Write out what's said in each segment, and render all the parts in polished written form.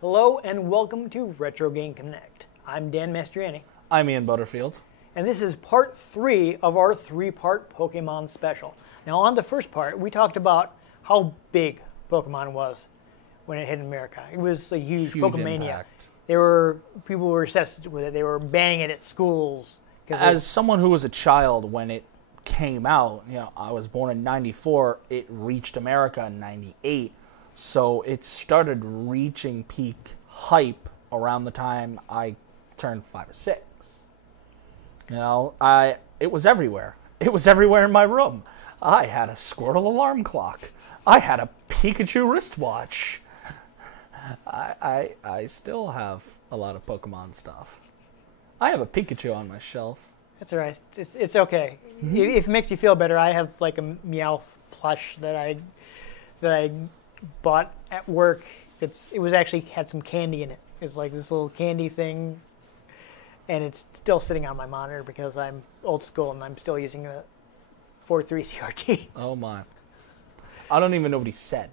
Hello and welcome to Retro Game Connect. I'm Dan Mastriani. I'm Ian Butterfield. And this is part 3 of our 3-part Pokemon special. Now on the first part, we talked about how big Pokemon was when it hit America. It was a huge Pokemania. People were obsessed with it. They were banning it at schools. As someone who was a child when it came out, I was born in '94. It reached America in '98, so it started reaching peak hype around the time I turned 5 or 6. It was everywhere. It was everywhere in my room. I had a Squirtle alarm clock. I had a Pikachu wristwatch. I still have a lot of Pokemon stuff. I have a Pikachu on my shelf. That's all right. It's okay. Mm-hmm. If it makes you feel better, I have like a Meowth plush that I bought at work. It was actually had some candy in it. It's like this little candy thing, and it's still sitting on my monitor because I'm old school and I'm still using a 4.3 CRT. Oh my! I don't even know what he said.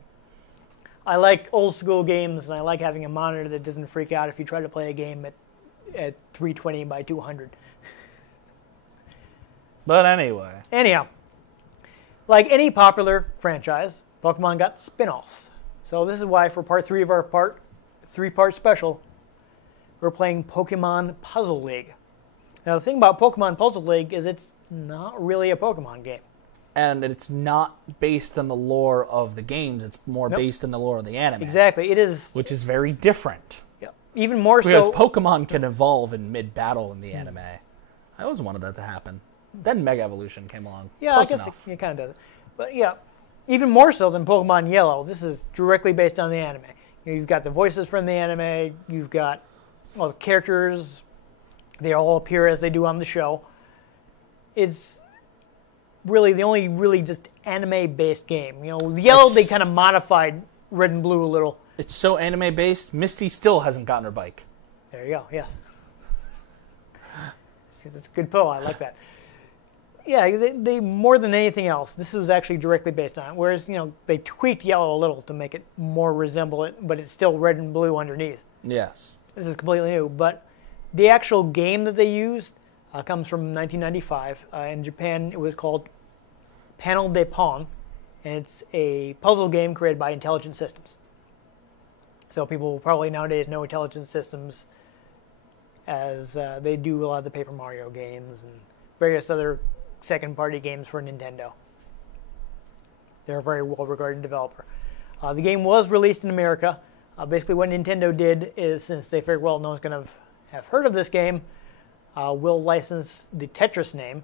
I like old school games, and I like having a monitor that doesn't freak out if you try to play a game at 320 by 200. But anyway. Anyhow, like any popular franchise, Pokemon got spin-offs. So this is why for part 3 of our 3-part special, we're playing Pokemon Puzzle League. Now the thing about Pokemon Puzzle League is it's not really a Pokemon game. And it's not based on the lore of the games. It's more based on the lore of the anime. Exactly. It is. Which is very different. Yeah. Even more because so. Because Pokemon can evolve in mid-battle in the anime. I always wanted that to happen. Then Mega Evolution came along. Yeah, I guess it kind of does it. But yeah, even more so than Pokemon Yellow, this is directly based on the anime. You've got the voices from the anime. You've got all the characters. They all appear as they do on the show. It's really the only really just anime-based game. Yellow, they kind of modified Red and Blue a little. It's so anime-based, Misty still hasn't gotten her bike. There you go, yes. That's a good pull, I like that. Yeah, they more than anything else, this was actually directly based on it. Whereas, they tweaked Yellow a little to make it more resemble it, but it's still Red and Blue underneath. Yes. This is completely new, but the actual game that they used comes from 1995. In Japan, it was called Panel de Pon, and it's a puzzle game created by Intelligent Systems. So people probably nowadays know Intelligent Systems as they do a lot of the Paper Mario games and various other second-party games for Nintendo. They're a very well-regarded developer. The game was released in America. Basically what Nintendo did is, since they figured, well, no one's going to have heard of this game, we'll license the Tetris name.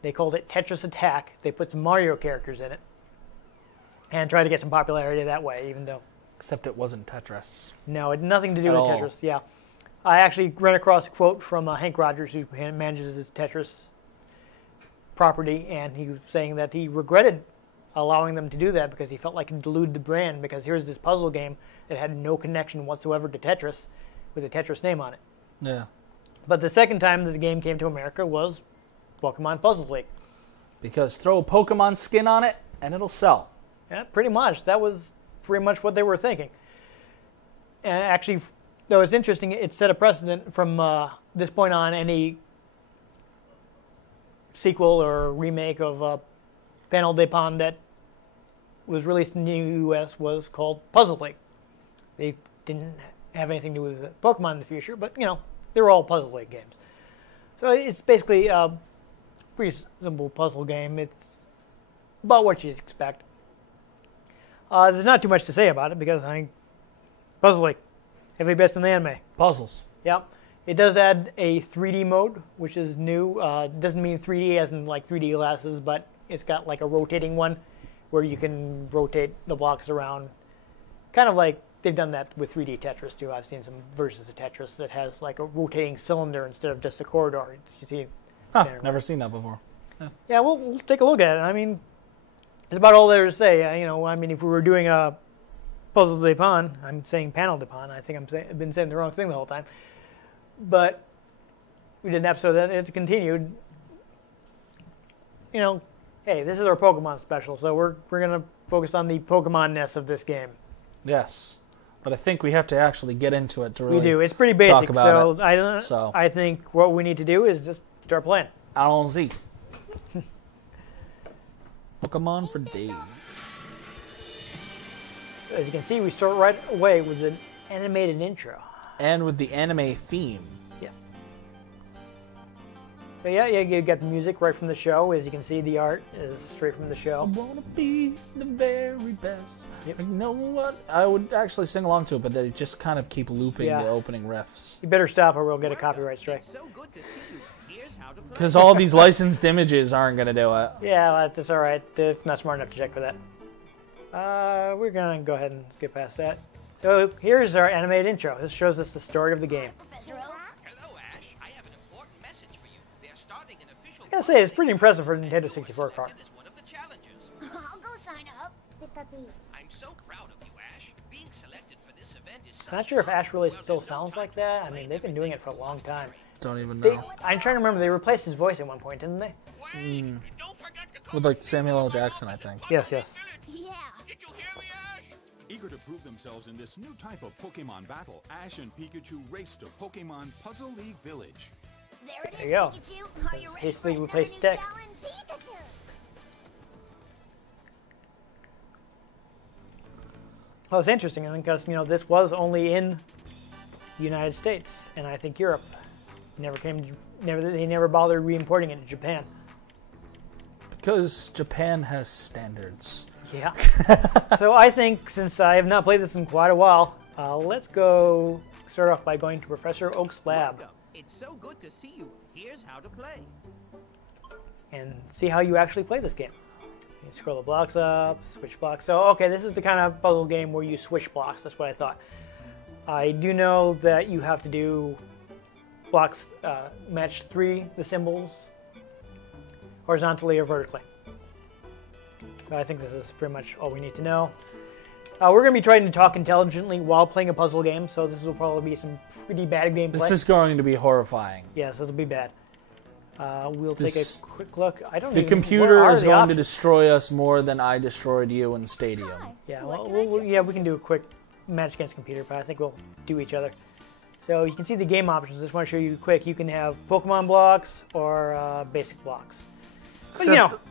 They called it Tetris Attack. They put some Mario characters in it and tried to get some popularity that way, even though... Except it wasn't Tetris. No, it had nothing to do with Tetris, yeah. I actually ran across a quote from Hank Rogers, who manages his Tetris property, and he was saying that he regretted allowing them to do that because he felt like it diluted the brand, because here's this puzzle game that had no connection whatsoever to Tetris with a Tetris name on it. Yeah. But the second time that the game came to America was Pokemon Puzzle League. Because throw a Pokemon skin on it, and it'll sell. Yeah, pretty much. That was pretty much what they were thinking. And actually, though it's interesting, it set a precedent from this point on. Any sequel or remake of Panel de Pon that was released in the U.S. was called Puzzle League. They didn't have anything to do with Pokemon in the future, but, they were all Puzzle League games. So it's basically a pretty simple puzzle game. It's about what you'd expect. There's not too much to say about it because Puzzle League, heavily based on the anime. Puzzles. Yep. It does add a 3D mode, which is new. It doesn't mean 3D as in like 3D glasses, but it's got like a rotating one where you can rotate the blocks around. Kind of like they've done that with 3D Tetris too. I've seen some versions of Tetris that has like a rotating cylinder instead of just a corridor. You see, never seen that before. Yeah, we'll take a look at it. I mean, it's about all there is to say. If we were doing a Puzzle de Pon, I'm saying Panel de Pon. I think I've been saying the wrong thing the whole time. But we did an episode that it's continued. hey, this is our Pokemon special, so we're gonna focus on the Pokemon-ness of this game. Yes, but I think we have to actually get into it to really. We do. It's pretty basic, about so I think what we need to do is just start playing. Allons-y. Pokemon for days. So as you can see, we start right away with an animated intro. And with the anime theme. Yeah. So yeah, you get the music right from the show. As you can see, the art is straight from the show. I wanna be the very best. Yep. You know what? I would actually sing along to it, but they just kind of keep looping the opening riffs. You better stop or we'll get a copyright strike. Because all these licensed images aren't going to do it. Yeah, that's all right. They're not smart enough to check for that. We're going to go ahead and skip past that. So here's our animated intro. This shows us the story of the game. Professor Oak? Hello, Ash. I have an important message for you. They are starting an official... I gotta say, it's pretty impressive for a Nintendo 64 car. One of the challenges. I'll go sign up. I'm so proud of you, Ash. Being selected for this event is... I'm not sure if Ash really still sounds like that. I mean, they've been doing it for a long time. Don't even know. I'm trying to remember, they replaced his voice at one point, didn't they? With like Samuel L. Jackson, I think. Yes. Yeah. Did you hear me, Ash? Eager to prove themselves in this new type of Pokemon battle, Ash and Pikachu race to Pokemon Puzzle League Village. There it is, There you go. Pikachu. Are you ready Hastily for replaced another new text. challenge? Pikachu. Well, it's interesting because, this was only in the United States, and I think Europe. They never bothered re-importing it to Japan. Because Japan has standards. Yeah. So I think, since I have not played this in quite a while, let's go start off by going to Professor Oak's lab It's so good to see you. Here's how to play. and see how you actually play this game. You scroll the blocks up, switch blocks. So, okay, this is the kind of puzzle game where you switch blocks. That's what I thought. I do know that you have to do blocks, match the symbols, horizontally or vertically. But I think this is pretty much all we need to know. We're going to be trying to talk intelligently while playing a puzzle game, so this will probably be some pretty bad gameplay. This is going to be horrifying. Yes, this will be bad. We'll take a quick look. The computer is going to destroy us more than I destroyed you in Stadium. Yeah, we can do a quick match against computer, but I think we'll do each other. So you can see the game options. I just want to show you quick. You can have Pokemon blocks or basic blocks. But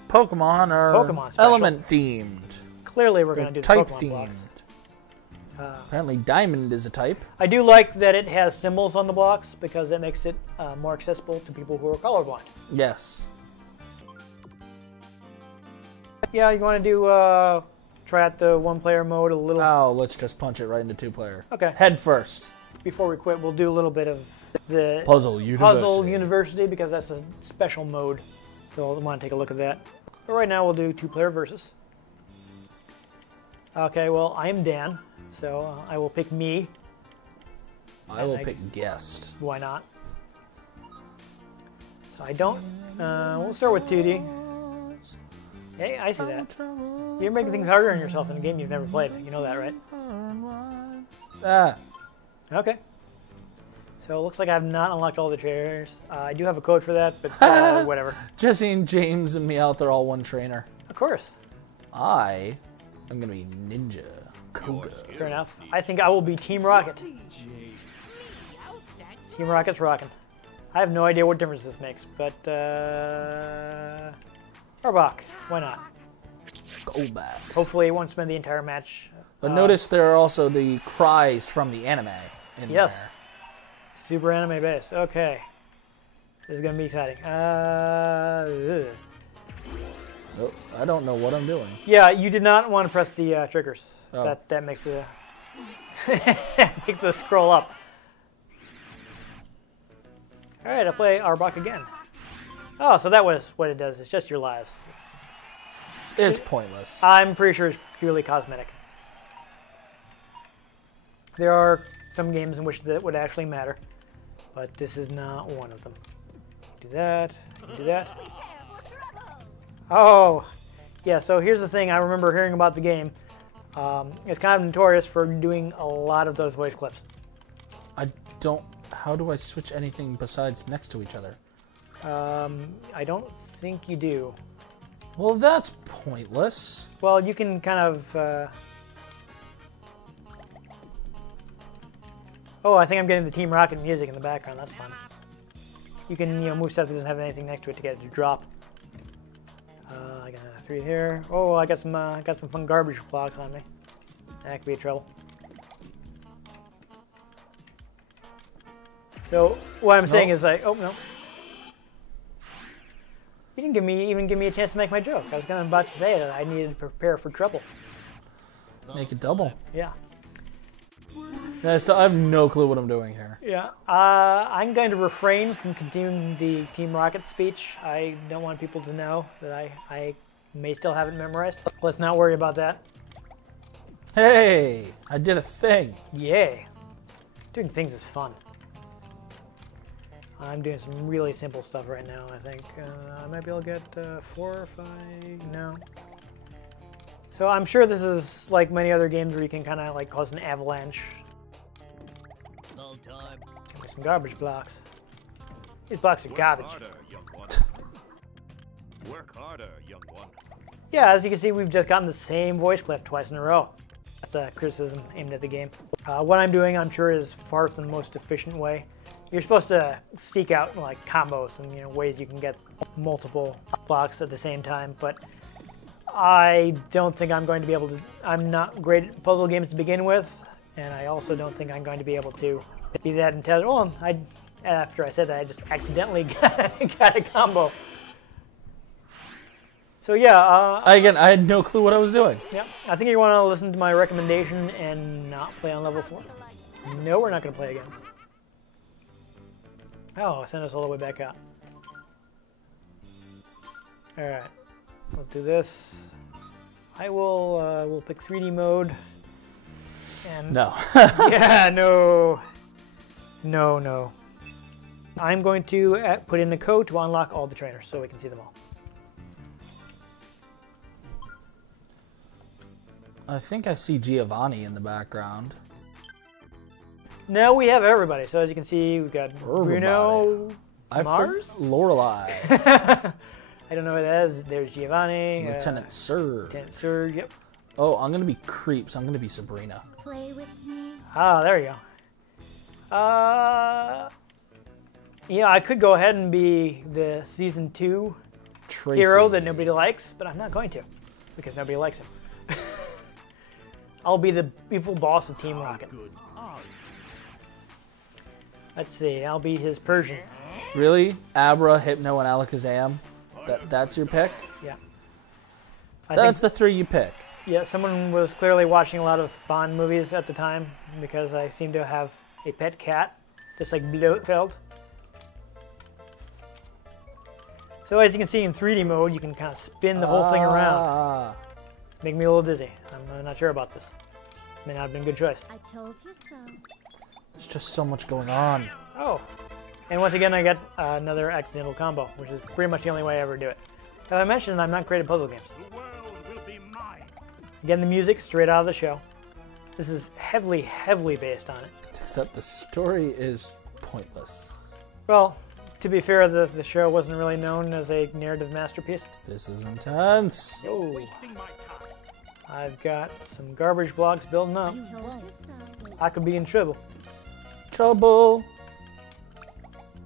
Pokemon are Pokemon special. element themed. Clearly we're going to do the Type Pokemon themed. blocks. Apparently Diamond is a type. I do like that it has symbols on the blocks because it makes it more accessible to people who are colorblind. Yes. Yeah, you want to do try out the one-player mode a little. Oh, let's just punch it right into two-player. Okay. Head first. Before we quit, we'll do a little bit of the Puzzle University because that's a special mode. So I want to take a look at that. But right now we'll do two-player versus. Okay, well, I'm Dan, so I will pick me. I will pick guest. Why not? So I don't. We'll start with 2D. Hey, I see that. You're making things harder on yourself in a game you've never played. You know that, right? Ah. Okay. So it looks like I've not unlocked all the trainers. I do have a code for that, but whatever. Jesse and James and Meowth are all one trainer. Of course. I am going to be Ninja Koga. Fair enough. I think I will be Team Rocket. Team Rocket's rocking. I have no idea what difference this makes, but Arbok, why not? Golbat. Hopefully it won't spend the entire match. But notice there are also the cries from the anime in Yes. there. Super anime base. Okay. This is going to be exciting. Oh, I don't know what I'm doing. Yeah, you did not want to press the triggers. Oh. That makes the makes the scroll up. All right, I'll play Arbok again. Oh, so that was what it does. It's just your lives. It's pointless. I'm pretty sure it's purely cosmetic. There are some games in which that would actually matter, but this is not one of them. Do that. Do that. Oh, yeah. So here's the thing. I remember hearing about the game. It's kind of notorious for doing a lot of those voice clips. I don't... How do I switch anything besides next to each other? I don't think you do. Well, that's pointless. Well, you can kind of... Oh, I think I'm getting the Team Rocket music in the background. That's fun. You can, move stuff that doesn't have anything next to it to get it to drop. I got 3 here. Oh, I got some fun garbage blocks on me. That could be a trouble. So what I'm saying is like, oh no, you didn't even give me a chance to make my joke. I was about to say that I needed to prepare for trouble. Make it double. Yeah. I have no clue what I'm doing here. Yeah. I'm going to refrain from continuing the Team Rocket speech. I don't want people to know that I may still have it memorized. Let's not worry about that. Hey, I did a thing. Yay. Doing things is fun. I'm doing some really simple stuff right now, I think. I might be able to get 4 or 5, no. So I'm sure this is like many other games where you can kind of like cause an avalanche. Give me some garbage blocks. These blocks are garbage. Work harder, young one. Work harder, young one. Yeah, as you can see, we've just gotten the same voice clip twice in a row. That's a criticism aimed at the game. What I'm doing, I'm sure, is far from the most efficient way. You're supposed to seek out like combos and ways you can get multiple blocks at the same time, but I don't think I'm going to be able to. I'm not great at puzzle games to begin with, and I also don't think I'm going to be able to be that intelligent. Well, after I said that, I just accidentally got a combo. So yeah. Again, I had no clue what I was doing. Yeah, I think you want to listen to my recommendation and not play on level 4. No, we're not going to play again. Oh, send us all the way back out. All right, we'll do this. I will. We'll pick 3D mode. And No. yeah, no. I'm going to put in the code to unlock all the trainers so we can see them all. I think I see Giovanni in the background. Now we have everybody. So as you can see, we've got Bruno, Mars, Lorelei, I don't know who that is. There's Giovanni, Lieutenant Sir. Lieutenant Sir. Yep. Oh, I'm gonna be Creep, so I'm gonna be Sabrina. Play with me. Ah, there you go. Yeah, I could go ahead and be the season 2 Tracy. hero that nobody likes, but I'm not going to because nobody likes him. I'll be the evil boss of Team Rocket. Let's see, I'll be his Persian. Really? Abra, Hypno, and Alakazam? That's your pick? Yeah. That's the 3 you pick. Yeah, someone was clearly watching a lot of Bond movies at the time because I seem to have a pet cat, just like Butterfield. So as you can see in 3D mode, you can kind of spin the whole thing around. Make me a little dizzy. I'm not sure about this. May not have been a good choice. I told you so. There's just so much going on. Oh. And once again, I got another accidental combo, which is pretty much the only way I ever do it. As I mentioned, I'm not great at puzzle games. The world will be mine. Again, the music straight out of the show. This is heavily, heavily based on it. Except the story is pointless. Well, to be fair, the show wasn't really known as a narrative masterpiece. This is intense. Oh, Wasting my time. I've got some garbage blocks building up. I told you so. I could be in trouble. Trouble.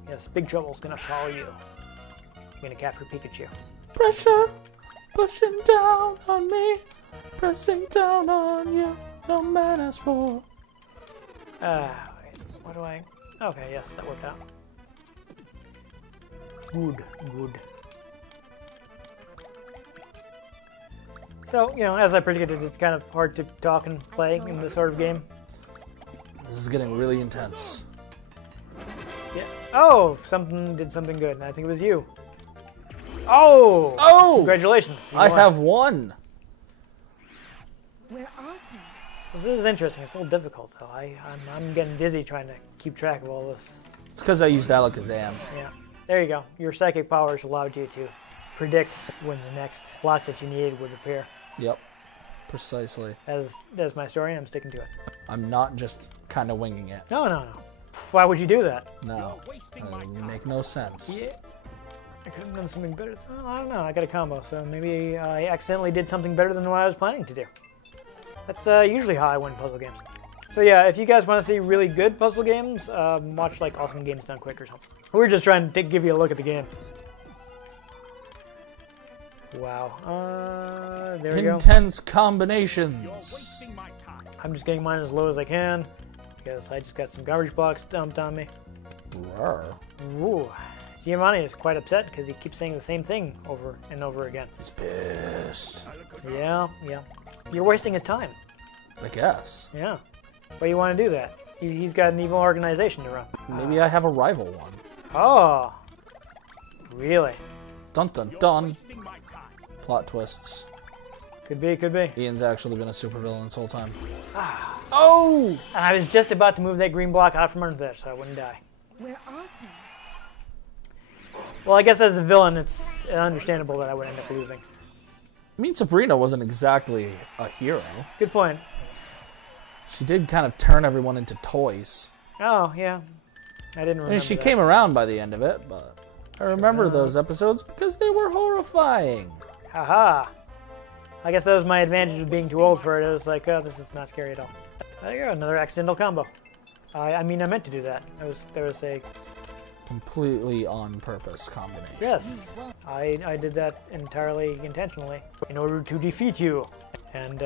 Yes, big trouble's gonna follow you. You're gonna capture Pikachu. Pressure. Pushing down on me. Pressing down on you. No man asks for. Wait, what do I... Okay, yes, that worked out. Good. So, as I predicted, it's kind of hard to talk and play in this sort of game. This is getting really intense. Yeah. Oh, something did something good, and I think it was you. Oh! Oh! Congratulations. You I won. have won. Where are they? Well, this is interesting. It's a little difficult, though. I'm getting dizzy trying to keep track of all this. It's because I used Alakazam. Yeah. There you go. Your psychic powers allowed you to predict when the next block that you needed would appear. Yep. Precisely. As my story, I'm sticking to it. I'm not just kind of winging it. No. Why would you do that? No. You're wasting my It would time. make no sense. Yeah. I could have done something better. Well, I don't know. I got a combo, so maybe I accidentally did something better than what I was planning to do. That's usually how I win puzzle games. So yeah, if you guys want to see really good puzzle games, watch like Awesome Games Done Quick or something. We're just trying to give you a look at the game. Wow. There we go. Intense combinations. You're wasting my time. I'm just getting mine as low as I can because I just got some garbage blocks dumped on me. Rawr. Ooh. Giovanni is quite upset because he keeps saying the same thing over and over again. He's pissed. Yeah. You're wasting his time. I guess. Yeah. Why you want to do that? He's got an evil organization to run. Maybe I have a rival one. Oh. Really? Dun dun You're dun. wasting my time. Plot twists. Could be, could be. Ian's actually been a supervillain this whole time. Oh! I was just about to move that green block out from under there so I wouldn't die. Where are they? Well, I guess as a villain, it's understandable that I would end up losing. I mean, Sabrina wasn't exactly a hero. Good point. She did kind of turn everyone into toys. Oh, yeah. I didn't remember I mean, she that. came around by the end of it, but I remember those episodes because they were horrifying. Haha. I guess that was my advantage of being too old for it. It was like, oh, this is not scary at all. There you go, another accidental combo. I mean, I meant to do that. There was a... Completely on purpose combination. Yes, I did that entirely intentionally in order to defeat you and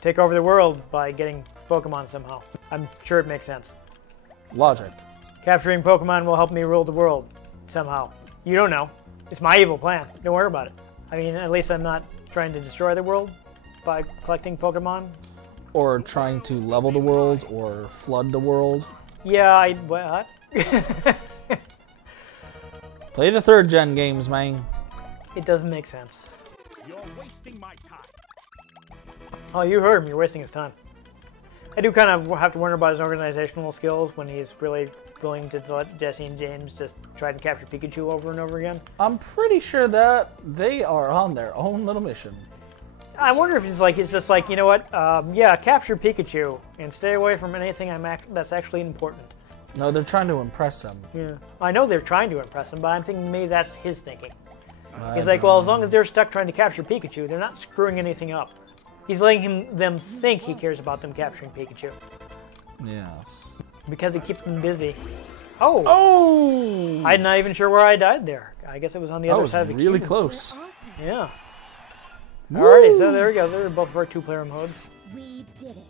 take over the world by getting Pokemon somehow. I'm sure it makes sense. Logic. Capturing Pokemon will help me rule the world somehow. You don't know. It's my evil plan. Don't worry about it. I mean, at least I'm not trying to destroy the world by collecting Pokemon. Or trying to level the world or flood the world. Yeah, what? Play the 3rd gen games, man. It doesn't make sense. You're wasting my time. Oh, you heard him. You're wasting his time. I do kind of have to wonder about his organizational skills when he's really willing to let Jesse and James just try to capture Pikachu over and over again. I'm pretty sure that they are on their own little mission. I wonder if it's just like, you know what? Yeah, capture Pikachu and stay away from anything that's actually important. No, they're trying to impress him. Yeah, I know they're trying to impress him, but I'm thinking maybe that's his thinking. I He's like, don't well, as know. long as they're stuck trying to capture Pikachu, they're not screwing anything up. He's letting them think he cares about them capturing Pikachu Yes. because it keeps them busy. Oh! Oh! I'm not even sure where I died there. I guess it was on the That other was side of the really cube. close. Yeah. Alrighty, so there we go. There are both of our 2-player modes. We did it.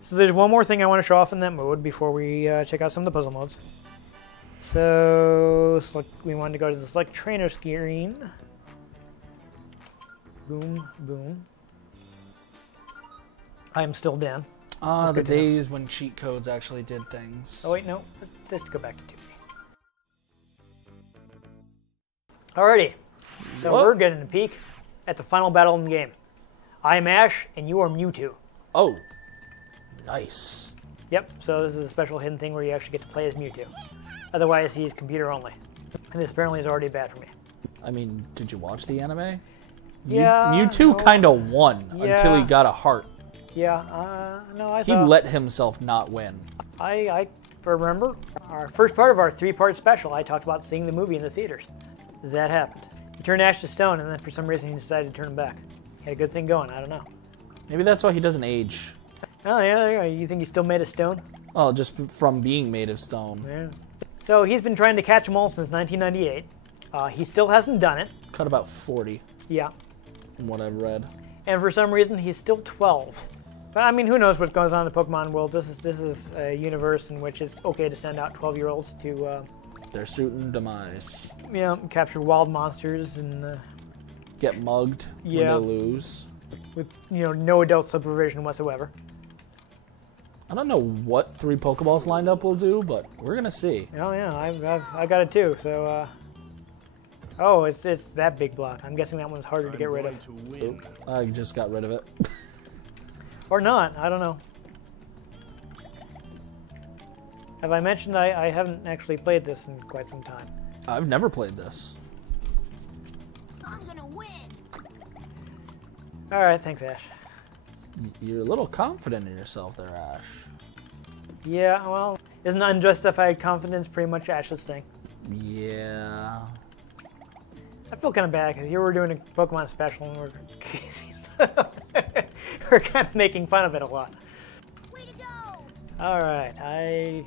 So there's one more thing I want to show off in that mode before we check out some of the puzzle modes. So we wanted to go to the select trainer screen. Boom, boom. I am still Dan. Ah, the good to know. days when cheat codes actually did things. Oh wait, no. Let's go back to 2. Alrighty. So What? we're getting a peek at the final battle in the game. I am Ash, and you are Mewtwo. Oh. Nice. Yep, so this is a special hidden thing where you actually get to play as Mewtwo. Otherwise, he's computer only. And this apparently is already bad for me. I mean, did you watch the anime? Yeah, Mewtwo no. kind of won until he Yeah. got a heart. Yeah, no, I He saw. let himself not win. I remember our first part of our 3-part special. I talked about seeing the movie in the theaters. That happened. He turned Ash to stone, and then for some reason he decided to turn him back. He had a good thing going. I don't know. Maybe that's why he doesn't age. Oh yeah, there you go. You think he's still made of stone? Oh, just from being made of stone. Yeah. So he's been trying to catch them all since 1998. He still hasn't done it. Cut about 40, Yeah. from what I've read. And for some reason, he's still 12. But I mean, who knows what goes on in the Pokemon world? This is a universe in which it's okay to send out 12-year-olds to, Their certain demise. capture wild monsters and Get mugged Yeah. when they lose. with no adult supervision whatsoever. I don't know what 3 Pokeballs lined up will do, but we're gonna see. Oh yeah, I've got it too. So oh, it's that big block. I'm guessing that one's harder to get rid of, To win. I just got rid of it. or not. I don't know. Have I mentioned I haven't actually played this in quite some time? I've never played this. I'm gonna win. All right, thanks, Ash. You're a little confident in yourself there, Ash. Yeah, well, Isn't unjustified confidence pretty much Ash's thing? Yeah. I feel kind of bad because you were doing a Pokemon special and we're kind of making fun of it a lot. Way to go! All right,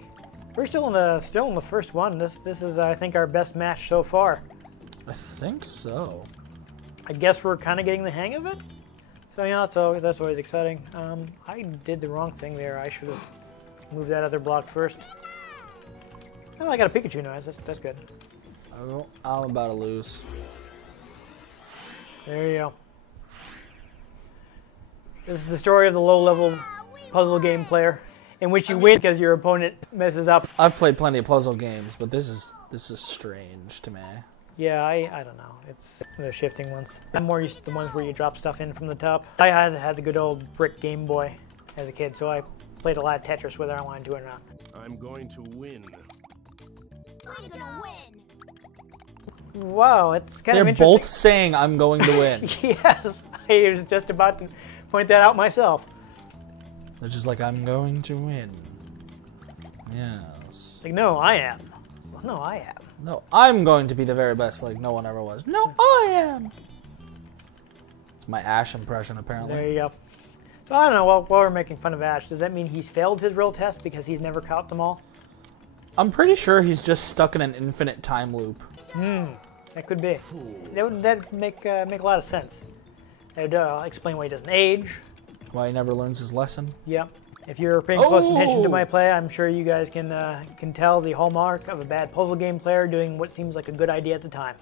we're still in the first one. This is I think our best match so far. I think so. I guess we're kind of getting the hang of it. So yeah, that's always exciting. I did the wrong thing there. I should have moved that other block first. Oh, I got a Pikachu noise. That's good. Oh, I'm about to lose. There you go. This is the story of the low-level puzzle game player, in which you win because your opponent messes up. I've played plenty of puzzle games, but this is strange to me. Yeah, I don't know. It's the shifting ones. I'm more used to the ones where you drop stuff in from the top. I had the good old brick Game Boy as a kid, so I played a lot of Tetris whether I wanted to or not. I'm going to win. I'm gonna win! Wow, it's kind They're of interesting. both saying I'm going to win. Yes, I was just about to point that out myself. They're just like, I'm going to win. Yes. Like, no, I am. Well, no, I am. No, I'm going to be the very best like no one ever was. No, I am. It's my Ash impression, apparently. There you go. So I don't know, while we're making fun of Ash, does that mean he's failed his real test because he's never caught them all? I'm pretty sure he's just stuck in an infinite time loop. That could be. That'd make a lot of sense. That'd explain why he doesn't age. Why he never learns his lesson. Yep. If you're paying close attention to Oh! my play, I'm sure you guys can tell the hallmark of a bad puzzle game player doing what seems like a good idea at the time.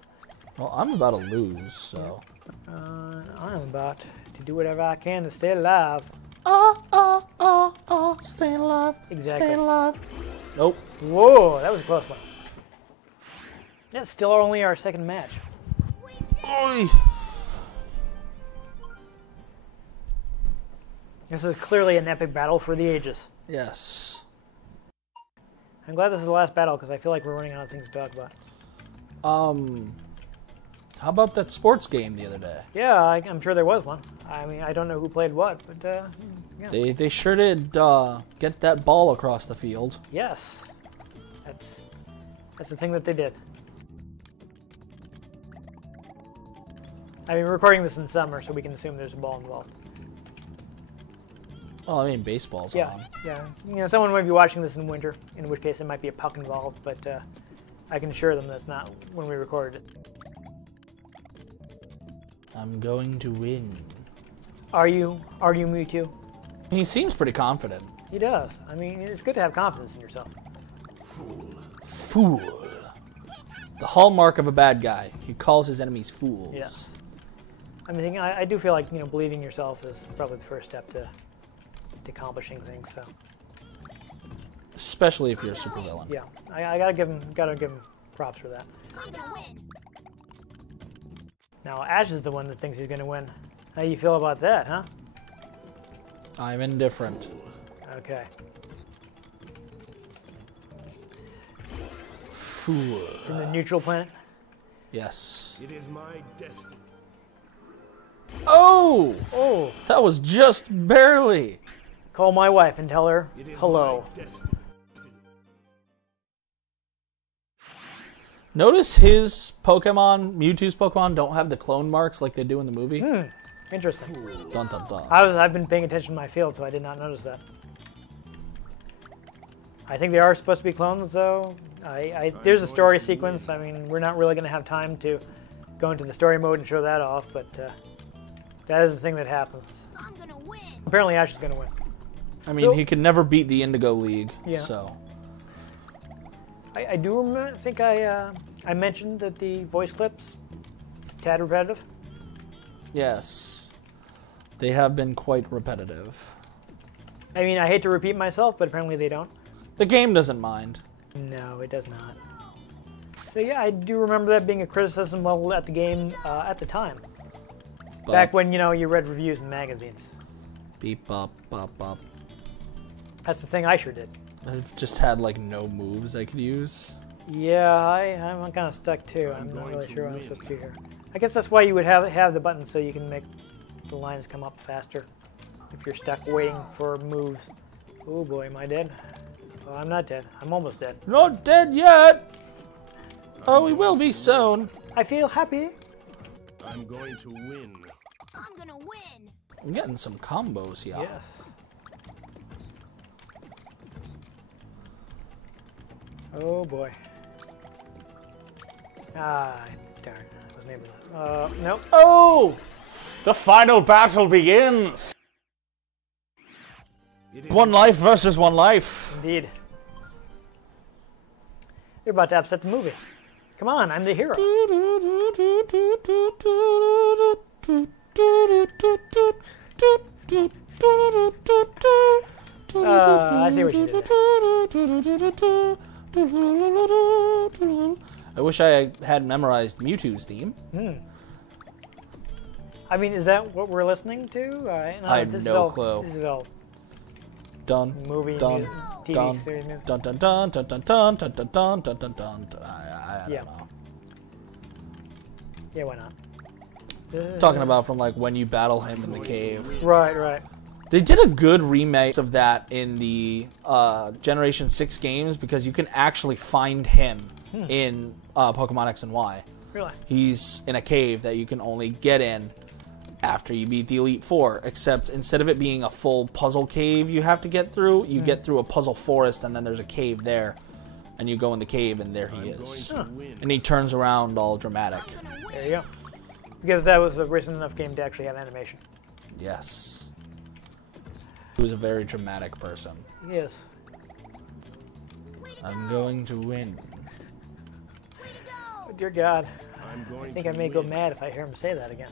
Well, I'm about to lose, so. I'm about to do whatever I can to stay alive. Staying alive. Exactly. Staying alive. Nope. Whoa, that was a close one. That's still only our second match. Oy. This is clearly an epic battle for the ages. Yes. I'm glad this is the last battle because I feel like we're running out of things to talk about. How about that sports game the other day? Yeah, I'm sure there was one. I mean, I don't know who played what, but yeah. They sure did get that ball across the field. Yes. That's the thing that they did. I mean, we're recording this in summer, so we can assume there's a ball involved. Well, I mean, baseball's Yeah, on. yeah. You know, someone might be watching this in winter, in which case there might be a puck involved, but I can assure them that's not when we recorded it. I'm going to win. Are you Mewtwo? He seems pretty confident. He does. I mean, it's good to have confidence in yourself. Fool. The hallmark of a bad guy. He calls his enemies fools. Yes. I mean, I do feel like, you know, believing yourself is probably the first step to accomplishing things. So Especially if you're a supervillain. yeah, I gotta give him props for that. I'm gonna win! Now Ash is the one that thinks he's gonna win. How you feel about that, huh? I'm indifferent. Okay. Fool. From the neutral planet. Yes. It is my destiny. Oh! Oh, That was just barely. call my wife and tell her It is hello. my destiny. Notice his Pokemon, Mewtwo's Pokemon, don't have the clone marks like they do in the movie. Interesting. Dun dun dun. I've been paying attention to my field, so I did not notice that. I think they are supposed to be clones, though. There's a story sequence. I mean, we're not really going to have time to go into the story mode and show that off, but that is the thing that happens. I'm gonna win! Apparently, Ash is going to win. I mean, So- he could never beat the Indigo League, Yeah. so. I do remember, I think I mentioned that the voice clips, tad repetitive. Yes. They have been quite repetitive. I mean, I hate to repeat myself, but apparently they don't. The game doesn't mind. No, it does not. So yeah, I do remember that being a criticism level at the game at the time. But Back when, you know, you read reviews in magazines. beep bop bop bop. That's the thing I sure did. I've just had like no moves I could use. Yeah, I'm kind of stuck too. I'm not really sure what I'm supposed to do here. I guess that's why you would have the button so you can make the lines come up faster if you're stuck waiting for moves. Oh boy, am I dead? Oh, I'm not dead. I'm almost dead. Not dead yet. Oh, we will be soon. I feel happy. I'm going to win. I'm gonna win. I'm getting some combos here. Yes. Oh boy. Ah, darn. I wasn't able to. Nope. Oh! The final battle begins. One life versus one life. Indeed. You're about to upset the movie. Come on, I'm the hero. I see what you did there. I wish I had memorized Mewtwo's theme. I mean, is that what we're listening to? No, I have this no is all, clue. This is all Dun, movie, dun, music, TV dun, series music. dun, dun, dun, dun, dun, dun, dun, dun, dun, dun, dun, dun. I Yeah. don't know. Yeah, why not? Talking about from like when you battle him in the cave. Right, right. They did a good remake of that in the Generation 6 games because you can actually find him in Pokemon X and Y. Really? He's in a cave that you can only get in after you beat the Elite Four, except instead of it being a full puzzle cave you have to get through, you get through a puzzle forest and then there's a cave there. And you go in the cave and there he is. And he turns around all dramatic. There you go. Because that was a recent enough game to actually have animation. Yes. He was a very dramatic person. Yes. I'm going to win. Oh, dear God. I'm I going think to I may go win. mad if I hear him say that again.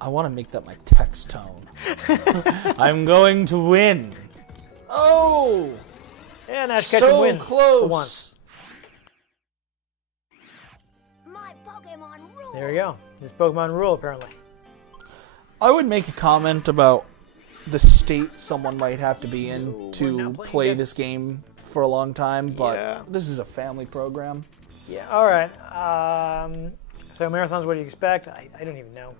I want to make that my text tone. I'm going to win. Oh! And Ash Ketchum So wins close. for once. My Pokemon rule. There you go. This Pokemon rule, apparently. I would make a comment about the state someone might have to be in we're to not playing play yet. this game for a long time, but Yeah. this is a family program. Yeah, all right. So marathons, what do you expect? I don't even know.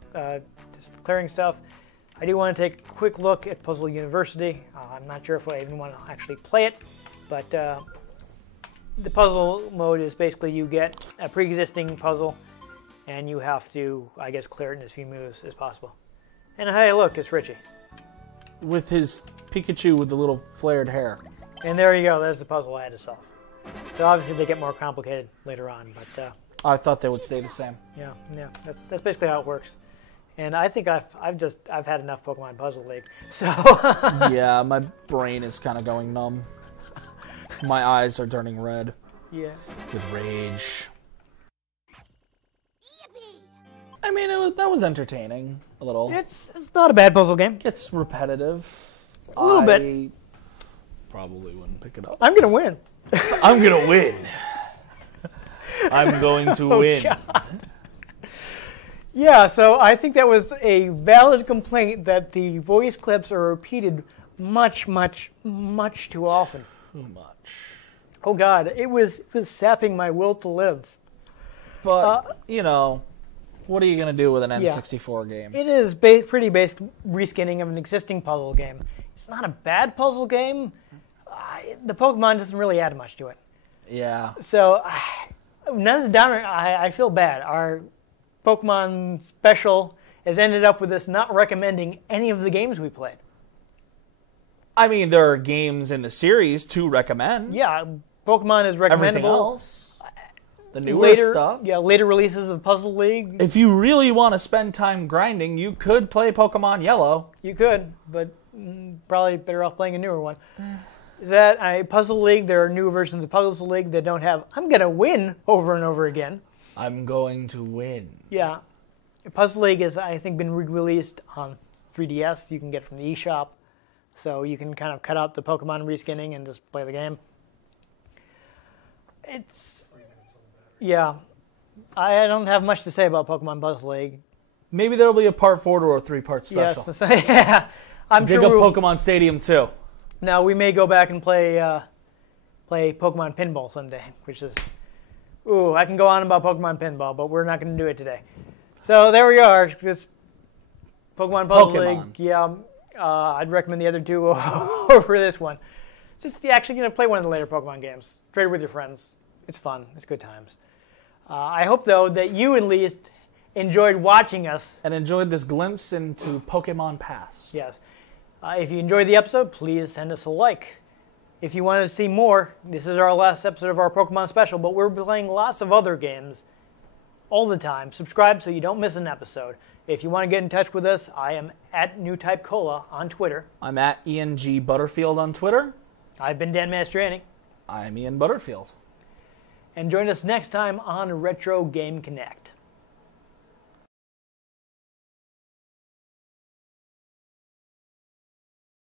Just clearing stuff. I do want to take a quick look at Puzzle University. I'm not sure if I even want to actually play it, but the puzzle mode is basically you get a pre-existing puzzle, and you have to, I guess, clear it in as few moves as possible. And hey, look, it's Richie. With his Pikachu with the little flared hair. And there you go. There's the puzzle I had to solve. So obviously they get more complicated later on, but I thought they would stay the same. yeah, that's basically how it works. And I think I've had enough Pokemon Puzzle League. So Yeah, my brain is kind of going numb. My eyes are turning red yeah, with rage. Yippee! I mean, that was entertaining. A little. it's not a bad puzzle game. It's repetitive. A little bit. I probably wouldn't pick it up. I'm gonna win. I'm gonna win. I'm going to win. God. Yeah, so I think that was a valid complaint that the voice clips are repeated much, much, much too often. Too much. Oh God, it was sapping my will to live. But you know, what are you gonna do with an N64 game? It is pretty basic reskinning of an existing puzzle game. It's not a bad puzzle game. The Pokemon doesn't really add much to it. Yeah. So, none of the downer, I feel bad. Our Pokemon special has ended up with us not recommending any of the games we played. I mean, there are games in the series to recommend. Yeah, Pokemon is Everything recommendable. else, the newer Later, stuff. yeah, later releases of Puzzle League, If you really want to spend time grinding, you could play Pokemon Yellow. you could, but probably better off playing a newer one. Puzzle League, there are new versions of Puzzle League that don't have "I'm gonna win" over and over again. I'm going to win. Yeah, Puzzle League has, I think, been re-released on 3DS. You can get it from the eShop, so you can kind of cut out the Pokemon reskinning and just play the game. Yeah, I don't have much to say about Pokemon Puzzle League. Maybe there'll be a part 4 or a 3-part special. Yes, yeah, I'm Dig sure. up Pokemon Stadium 2. Now we may go back and play Pokemon Pinball someday, which is, I can go on about Pokemon Pinball, but we're not going to do it today. So there we are. This Pokemon Puzzle League. Yeah, I'd recommend the other two over this one. just actually play one of the later Pokemon games. Trade it with your friends. It's fun. It's good times. I hope, though, that you at least enjoyed watching us. And enjoyed this glimpse into Pokemon Past. Yes. If you enjoyed the episode, please send us a like. If you want to see more, this is our last episode of our Pokemon special, but we're playing lots of other games all the time. Subscribe so you don't miss an episode. If you want to get in touch with us, I am at NewTypeCola on Twitter. I'm at ENG Butterfield on Twitter. I've been Dan Mastriani. I'm Ian Butterfield. And join us next time on Retro Game Connect.